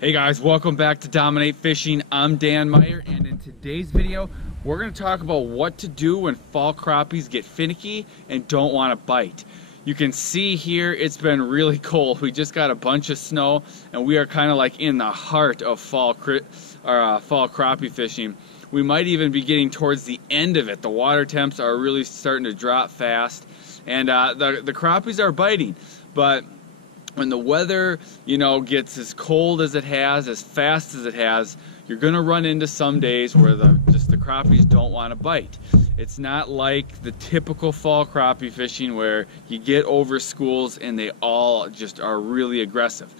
Hey guys, welcome back to Dominate Fishing. I'm Dan Meyer, and in today's video we're going to talk about what to do when fall crappies get finicky and don't want to bite. You can see here it's been really cold. We just got a bunch of snow and we are kind of like in the heart of fall crappie fishing. We might even be getting towards the end of it. The water temps are really starting to drop fast, and the crappies are biting. But when the weather, gets as cold as it has, as fast as it has, you're going to run into some days where the crappies don't want to bite. It's not like the typical fall crappie fishing where you get over schools and they all just are really aggressive,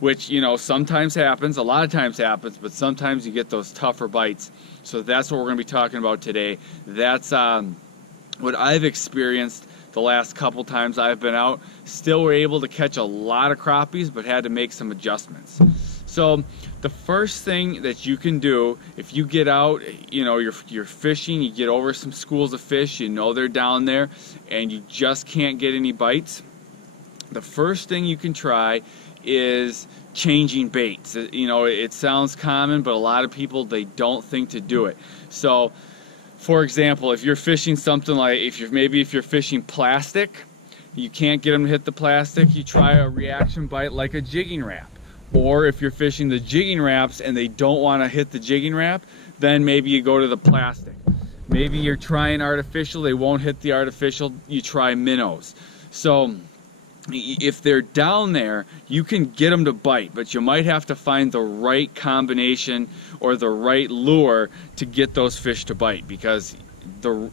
which, sometimes happens, a lot of times happens, but sometimes you get those tougher bites. So that's what we're going to be talking about today. That's what I've experienced the last couple times I've been out. Still were able to catch a lot of crappies, but had to make some adjustments. So the first thing that you can do if you get out, you're fishing, you get over some schools of fish, they're down there, and you just can't get any bites. The first thing you can try is changing baits. It sounds common, but a lot of people, they don't think to do it. So for example, if you're fishing something like, if you're fishing plastic, you can't get them to hit the plastic, you try a reaction bite like a jigging wrap. Or if you're fishing the jigging wraps and they don't want to hit the jigging wrap, then maybe you go to the plastic. Maybe you're trying artificial, they won't hit the artificial, you try minnows. So if they're down there, you can get them to bite, but you might have to find the right combination or the right lure to get those fish to bite, because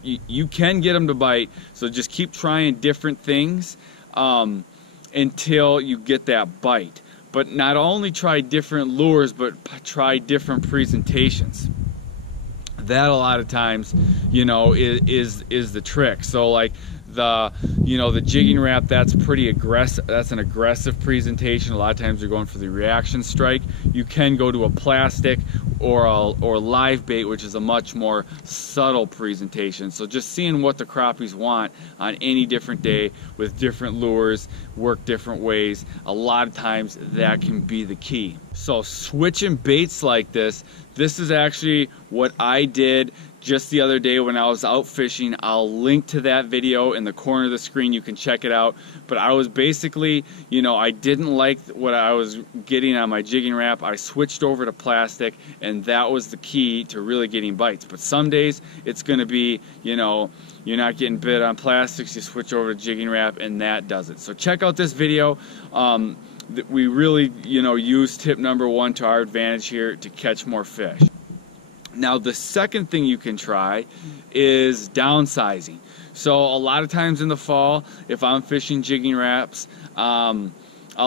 you can get them to bite. So just keep trying different things until you get that bite. But not only try different lures, but try different presentations. That a lot of times, is the trick. So like the jigging wrap, that's pretty aggressive. That's an aggressive presentation. A lot of times you're going for the reaction strike. You can go to a plastic or live bait, which is a much more subtle presentation. So just seeing what the crappies want on any different day with different lures, work different ways, a lot of times that can be the key. So switching baits like this is actually what I did just the other day when I was out fishing. I'll link to that video in the corner of the screen. You can check it out. But I was basically, I didn't like what I was getting on my jigging wrap. I switched over to plastic, and that was the key to really getting bites. But some days it's going to be, you're not getting bit on plastics, you switch over to jigging wrap, and that does it. So check out this video. We really, use tip number 1 to our advantage here to catch more fish. Now the second thing you can try is downsizing. So a lot of times in the fall, if I'm fishing jigging wraps, I'll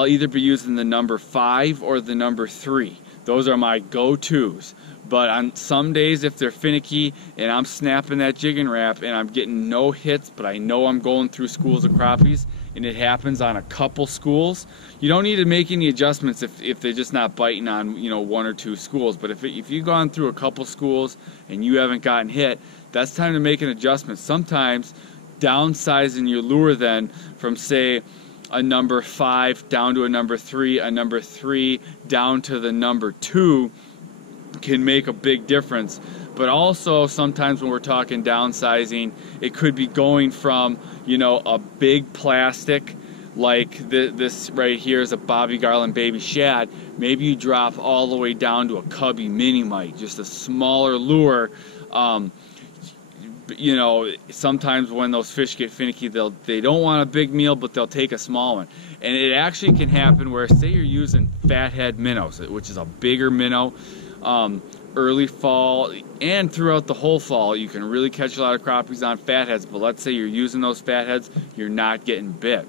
either be using the number 5 or the number 3. Those are my go-tos. But on some days, if they're finicky and I'm snapping that jigging wrap and I'm getting no hits, but I know I'm going through schools of crappies, and it happens on a couple schools, you don't need to make any adjustments if they're just not biting on 1 or 2 schools. But if you've gone through a couple schools and you haven't gotten hit, that's time to make an adjustment. Sometimes downsizing your lure then from, say, a number 5 down to a number 3, a number 3 down to the number 2 can make a big difference. But also sometimes when we're talking downsizing, it could be going from a big plastic like this right here is a Bobby Garland baby shad. Maybe you drop all the way down to a Cubby mini mite, just a smaller lure. Sometimes when those fish get finicky, they don't want a big meal, but they'll take a small one. And it actually can happen where, say you're using fathead minnows, which is a bigger minnow, early fall and throughout the whole fall, you can really catch a lot of crappies on fatheads. But let's say you're using those fatheads, you're not getting bit.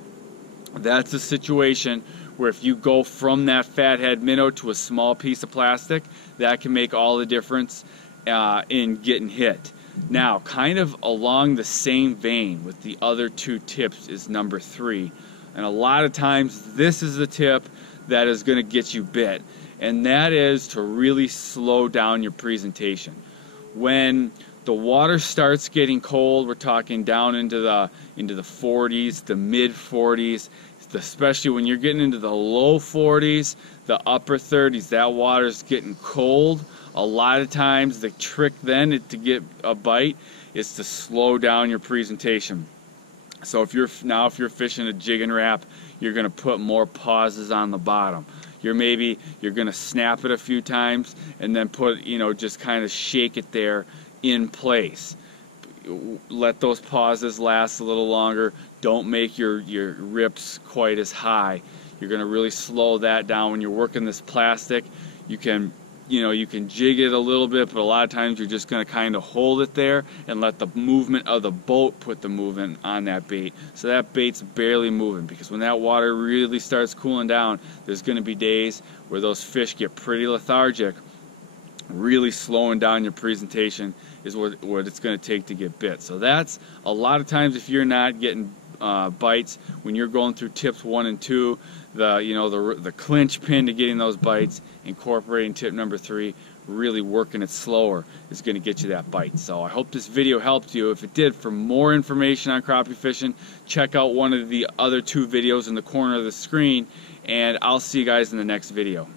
That's a situation where if you go from that fathead minnow to a small piece of plastic, that can make all the difference in getting hit. Now, kind of along the same vein with the other 2 tips is number 3. And a lot of times this is the tip that is going to get you bit. And that is to really slow down your presentation. When the water starts getting cold, we're talking down into the 40s, the mid 40s, especially when you're getting into the low 40s, the upper 30s, that water's getting cold. A lot of times the trick then to get a bite is to slow down your presentation. So if you're fishing a jig and wrap, you're going to put more pauses on the bottom. You're going to snap it a few times and then put, just kind of shake it there in place. Let those pauses last a little longer. Don't make your rips quite as high. You're going to really slow that down when you're working this plastic. You can jig it a little bit, but a lot of times you're just going to kind of hold it there and let the movement of the boat put the movement on that bait. So that bait's barely moving, because when that water really starts cooling down, there's going to be days where those fish get pretty lethargic. Really slowing down your presentation is what it's going to take to get bit. So that's a lot of times, if you're not getting bites when you're going through tips 1 and 2, the clinch pin to getting those bites, incorporating tip number 3, really working it slower is going to get you that bite. So I hope this video helped you. If it did, for more information on crappie fishing, check out one of the other 2 videos in the corner of the screen, and I'll see you guys in the next video.